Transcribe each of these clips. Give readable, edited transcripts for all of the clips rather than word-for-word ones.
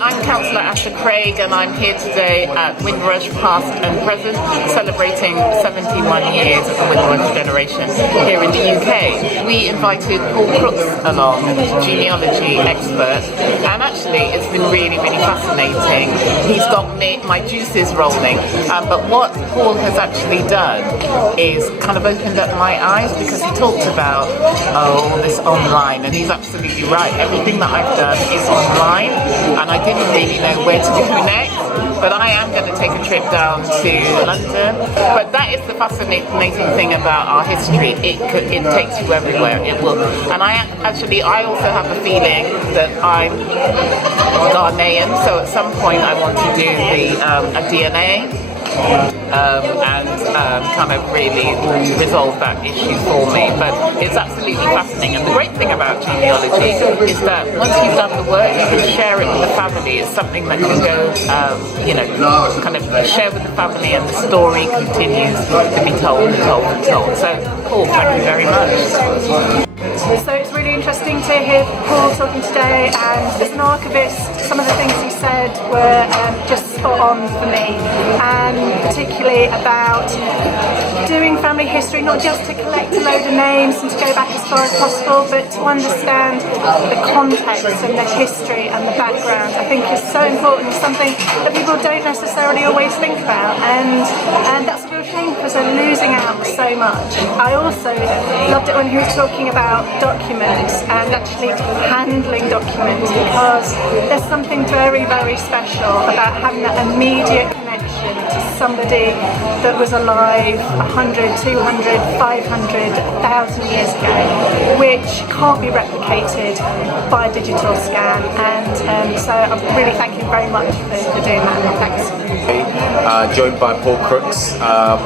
I'm Councillor Asher Craig, and I'm here today at Windrush Past and Present, celebrating 71 years of the Windrush generation here in the UK. We invited Paul Crooks along, genealogy expert, and actually it's been really, really fascinating. He's got my juices rolling, but what Paul has actually done is kind of opened up my eyes, because he talked about, this online, and he's absolutely right. Everything that I've done is online, and I didn't really know where to go next, but I am going to take a trip down to London. But that is the fascinating thing about our history. It takes you everywhere. It will. And I also have a feeling that I'm Ghanaian, so at some point I want to do a DNA. And kind of really resolve that issue for me. But it's absolutely fascinating, and the great thing about genealogy is that once you've done the work, you can share it with the family. It's something that can go, kind of share with the family, and the story continues to be told and told and told. So, Paul, thank you very much. So it's really interesting to hear Paul talking today, and as an archivist, some of the things he said were just spot on for me, and particularly about doing family history, not just to collect a load of names and to go back as far as possible, but to understand the context and the history and the background. I think is so important, something that people don't necessarily always think about, and that's a real shame because they're losing out so much. I also loved it when he was talking about documents and actually handling documents, because there's something very, very special about having that immediate connection to somebody that was alive 100, 200, 500, 1,000 years ago, which can't be replicated by a digital scan. And so I'm really thank you very much for doing that. Thanks. Joined by Paul Crooks,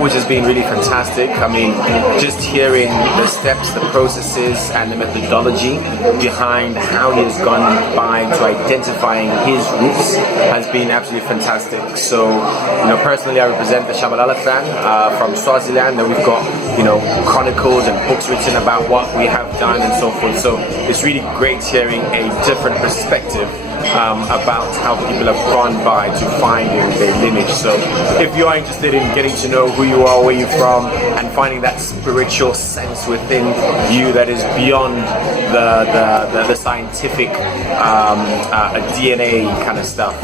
which has been really fantastic. I mean, just hearing the steps, the processes, and the methodology behind how he has gone by to identifying his roots has been absolutely fantastic. So, personally, I represent the Shabalala clan from Swaziland, and we've got, chronicles and books written about what we have done and so forth. So it's really great hearing a different perspective about how people have gone by to finding their lineage. So if you are interested in getting to know who you are, where you're from, and finding that spiritual sense within you that is beyond the scientific DNA kind of stuff,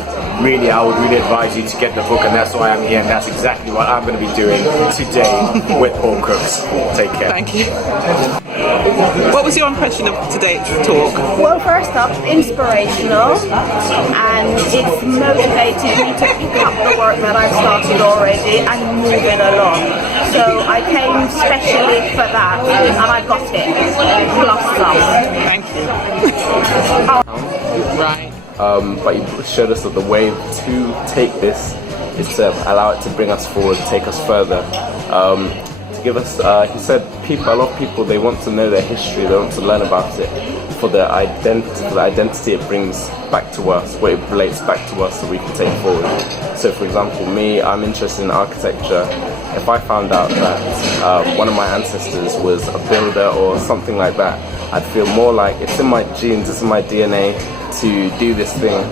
really, I would really advise you to get the book, and that's why I'm here, and that's exactly what I'm going to be doing today with Paul Crooks. Take care. Thank you. What was your impression of today's talk? Well, first up, inspirational, and it's motivated me to pick up the work that I've started already and move it along. So I came specially for that, and I got it, plus some. Thank you. Right. But you showed us that the way to take this is to allow it to bring us forward, take us further. To give us, he said, a lot of people, they want to know their history, they want to learn about it for the identity it brings back to us, what it relates back to us that we can take forward. So for example, me, I'm interested in architecture. If I found out that one of my ancestors was a builder or something like that, I'd feel more like it's in my genes, it's in my DNA to do this thing.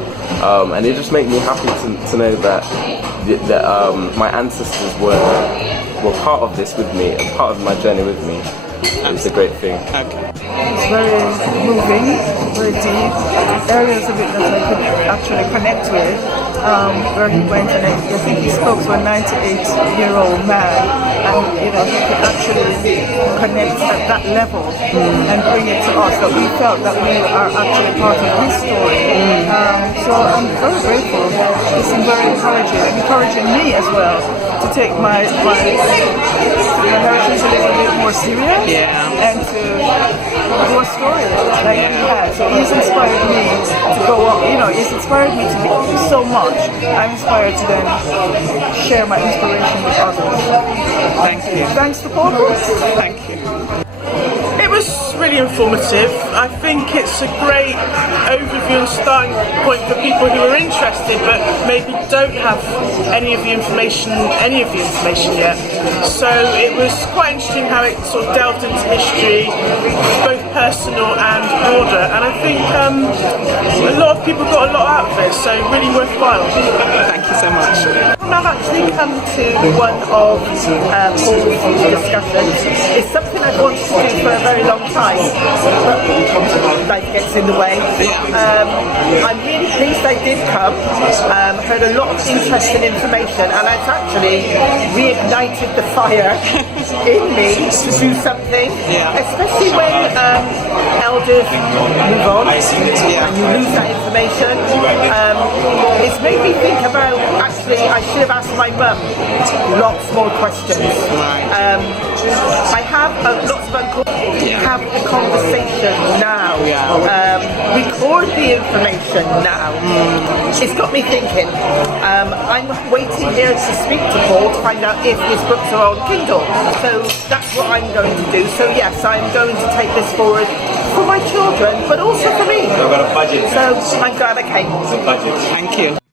And it just made me happy to know that my ancestors were part of this with me and part of my journey with me. It's a great thing. Okay. It's very moving, very deep. Areas of it that I could actually connect with, where he went, and I think he spoke to a 98-year-old man, and he could actually connect at that level and bring it to us, that we felt that we are actually part of his story. So I'm very grateful. It's been very encouraging me as well to take my heritage a little bit more serious. Yeah. And to do a story like he had. So he's inspired me to go on, he's inspired me to do so much. I'm inspired to then share my inspiration with others. Thank you. Thanks to Paul Crooks. Thank you. It was really informative. I think it's a great overview overview and starting point for people who are interested but maybe don't have any of the information yet. So it was quite interesting how it sort of delved into history, both personal and broader, and I think a lot of people got a lot out of it, so really worthwhile. Thank you so much. I've actually come to one of Paul's discussions. It's something I've wanted to do for a very long time, but life gets in the way. I'm really pleased I did come. Heard a lot of interesting information, and it's actually reignited the fire in me to do something, especially when elders move on and you lose that information. It's made me think about, actually, I should have asked my mum lots more questions. I have lots of uncles. Have the conversation now. Record the information now. It's got me thinking. I'm waiting here to speak to Paul to find out if his books are on Kindle. So that's what I'm going to do. So yes, I'm going to take this forward for my children, but also for me. I've got a budget. So I'm glad I came. Budget. Thank you.